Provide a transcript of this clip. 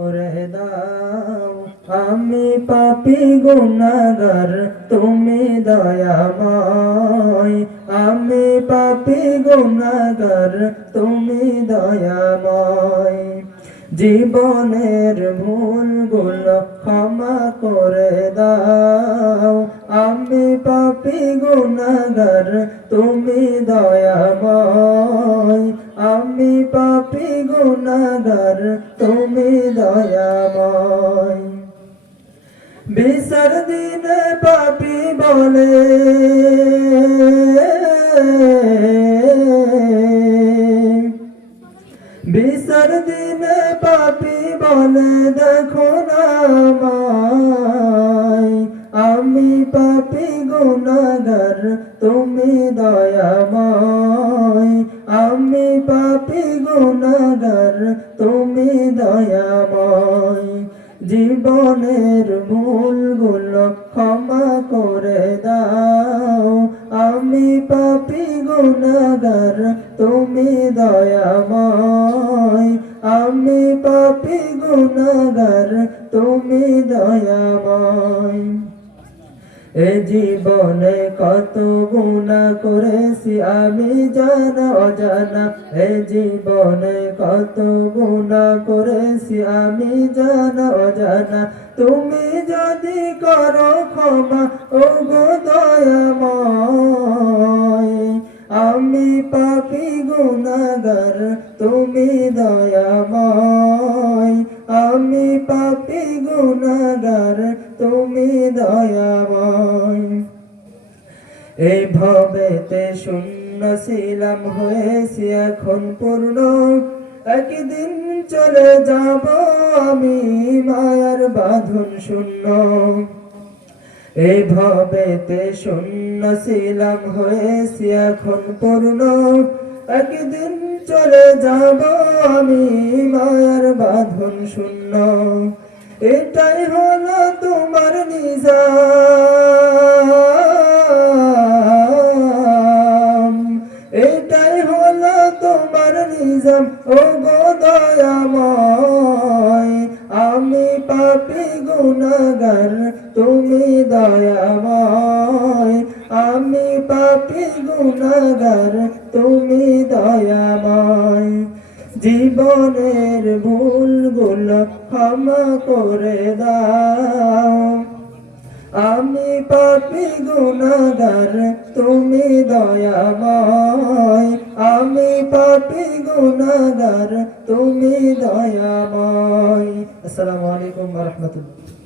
করে দাও। আমি পাপী গুনাহগার, তুমি দয়াময়। আমি পাপী গুনাহগার, তুমি দয়াময়। জীবনের ভুলগুলো ক্ষমা করে দাও। আমি পাপী গুনাহগার, তুমি দয়াময়। আমি পাপী গুনাহগার, তুমি দয়াময়। বিচার দিনে পাপী বলে বিচার দিনে পাপী বলে দেখো না আমায়। আমি পাপী গুনাহগার, তুমি দয়াময়। আমি পাপী গুনাহগার, তুমি দয়াময়। জীবনের ভুলগুলো ক্ষমা করে দাও। আমি পাপী গুনাহগার, তুমি দয়াময়। আমি পাপী গুনাহগার, তুমি দয়াময়। এ জীবনে কত গুনাহ করেছি আমি জানা অজানা। এ জীবনে কত গুনাহ করেছি আমি জানা অজানা। তুমি যদি করো ক্ষমা ওগো দয়াময়। আমি পাপী গুনাহগার, তুমি দয়াময়। আমি পাপী গুনাহগার, তুমি দয়াময়। এই ভবেতে শূন্য ছিলাম, হয়েছি এখন পূর্ণ। একদিন চলে যাব আমি মায়ার বাঁধন শূন্য। এই ভবেতে শূন্য ছিলাম, হয়েছি এখন পূর্ণ। একদিন চলে যাব আমি মায়ার বাঁধন শূন্য। এটাই হলো তোমার নিজাম। এটাই হলো তোমার নিজাম ওগো দয়াময়। আমি পাপী গুনাহগার, তুমি দয়াময়। আমি পাপী গুনাহগার, তুমি দয়াময়। জীবনের ভুলগুলো ক্ষমা করে দাও। আমি পাপী গুনাহগার, তুমি দয়াময়। আমি পাপী গুনাহগার, তুমি দয়াময়। আসসালামু আলাইকুম ওয়া রাহমাতুল্লাহ।